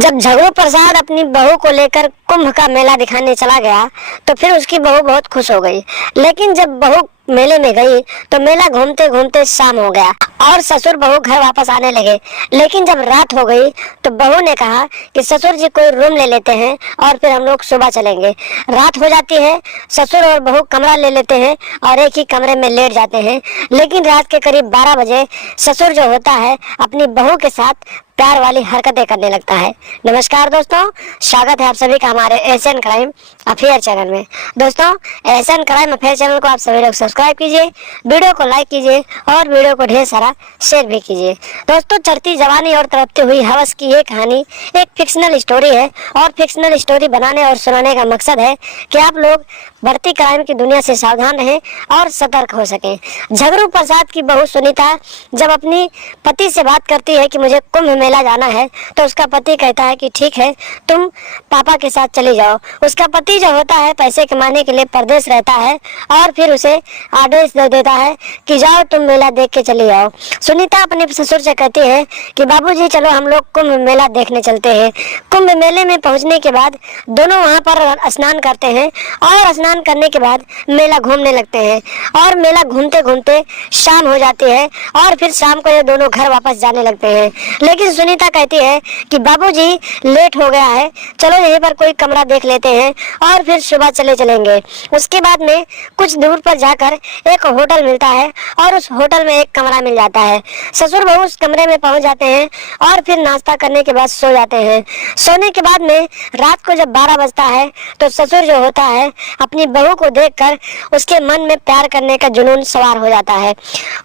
जब झगड़ू प्रसाद अपनी बहू को लेकर कुंभ का मेला दिखाने चला गया तो फिर उसकी बहू बहुत खुश हो गई। लेकिन जब बहू मेले में गई तो मेला घूमते घूमते शाम हो गया और ससुर बहू घर वापस आने लगे। लेकिन जब रात हो गई तो बहू ने कहा कि ससुर जी कोई रूम ले लेते हैं और फिर हम लोग सुबह चलेंगे। रात हो जाती है, ससुर और बहू कमरा ले लेते हैं और एक ही कमरे में लेट जाते हैं। लेकिन रात के करीब 12 बजे ससुर जो होता है अपनी बहू के साथ प्यार वाली हरकतें करने लगता है। नमस्कार दोस्तों, स्वागत है आप सभी का हमारे एशियन क्राइम अफेयर चैनल में। दोस्तों, एशियन क्राइम अफेयर चैनल को आप सभी लोग सब्सक्राइब कीजिए, वीडियो को लाइक कीजिए और वीडियो को ढेर सारा शेयर भी कीजिए। दोस्तों, चढ़ती जवानी और तड़पती हुई हवस की ये कहानी एक फिक्शनल स्टोरी है और फिक्शनल स्टोरी बनाने और सुनाने का मकसद है कि आप लोग बढ़ती क्राइम की दुनिया से सावधान रहें और सतर्क हो सकें। झगड़ू प्रसाद की बहू सुनीता जब अपनी पति से बात करती है कि मुझे कुंभ मेला जाना है तो उसका पति कहता है कि ठीक है, तुम पापा के साथ चली जाओ। उसका पति जो होता है पैसे कमाने के लिए परदेश रहता है और फिर उसे आदेश दे देता है कि जाओ तुम मेला देख के चली जाओ। सुनीता अपने ससुर से कहती है कि बाबूजी चलो हम लोग कुंभ मेला देखने चलते हैं। कुंभ मेले में पहुंचने के बाद दोनों वहां पर स्नान करते हैं और स्नान करने के बाद मेला घूमने लगते हैं और मेला घूमते घूमते शाम हो जाती है और फिर शाम को ये दोनों घर वापस जाने लगते हैं। लेकिन सुनीता कहती है कि बाबूजी लेट हो गया है, चलो यहीं पर कोई कमरा देख लेते हैं और फिर सुबह चलेंगे। उसके बाद में कुछ दूर पर जाकर एक होटल मिलता है और उस होटल में एक कमरा मिल जाता है। ससुर बहू उस कमरे में पहुंच जाते हैं और फिर नाश्ता करने के बाद सो जाते हैं। सोने के बाद में रात को जब 12 बजता है तो ससुर जो होता है अपनी बहू को देखकर उसके मन में प्यार करने का जुनून सवार हो जाता है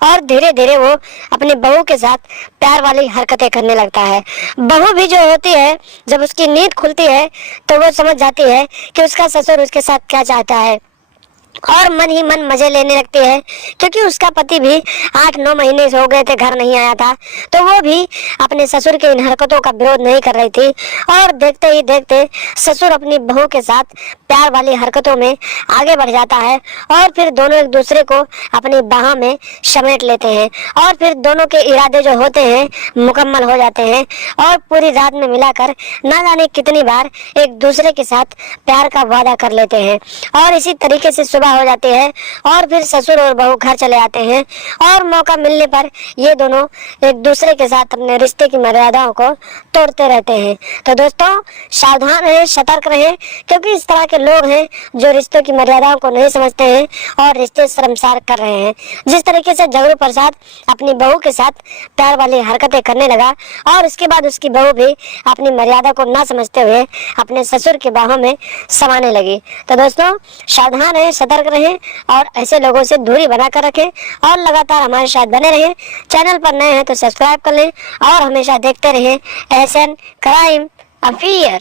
और धीरे धीरे वो अपनी बहू के साथ प्यार वाली हरकतें करने लगता है। बहू भी जो होती है जब उसकी नींद खुलती है तो वो समझ जाती है कि उसका ससुर उसके साथ क्या चाहता है और मन ही मन मजे लेने लगती है, क्योंकि उसका पति भी 8-9 महीने हो गए थे घर नहीं आया था तो वो भी अपने ससुर के इन हरकतों का विरोध नहीं कर रही थी। और देखते ही देखते ससुर अपनी बहू के साथ प्यार वाली हरकतों में आगे बढ़ जाता है और फिर दोनों एक दूसरे को अपनी बाहों में समेट लेते हैं और फिर दोनों के इरादे जो होते हैं मुकम्मल हो जाते हैं और पूरी रात में मिलाकर ना जाने कितनी बार एक दूसरे के साथ प्यार का वादा कर लेते हैं। और इसी तरीके से सुबह हो जाती है और फिर ससुर और बहू घर चले आते हैं और मौका मिलने पर ये दोनों एक दूसरे के साथ अपने रिश्ते की मर्यादाओं को तोड़ते रहते हैं। तो दोस्तों, सावधान रहें, सतर्क रहें, क्योंकि इस तरह के लोग हैं जो रिश्तों की मर्यादाओं को नहीं समझते हैं और रिश्ते शर्मसार कर रहे हैं। जिस तरीके से झगड़ू प्रसाद अपनी बहू के साथ प्यार वाली हरकतें करने लगा और उसके बाद उसकी बहू भी अपनी मर्यादा को ना समझते हुए अपने ससुर के बाहों में समाने लगी। तो दोस्तों, सावधान रहें, सतर्क रहें और ऐसे लोगों से दूरी बनाकर रखें और लगातार हमारे साथ बने रहें। चैनल पर नए हैं तो सब्सक्राइब कर लें और हमेशा देखते रहें एशियन क्राइम अफेयर।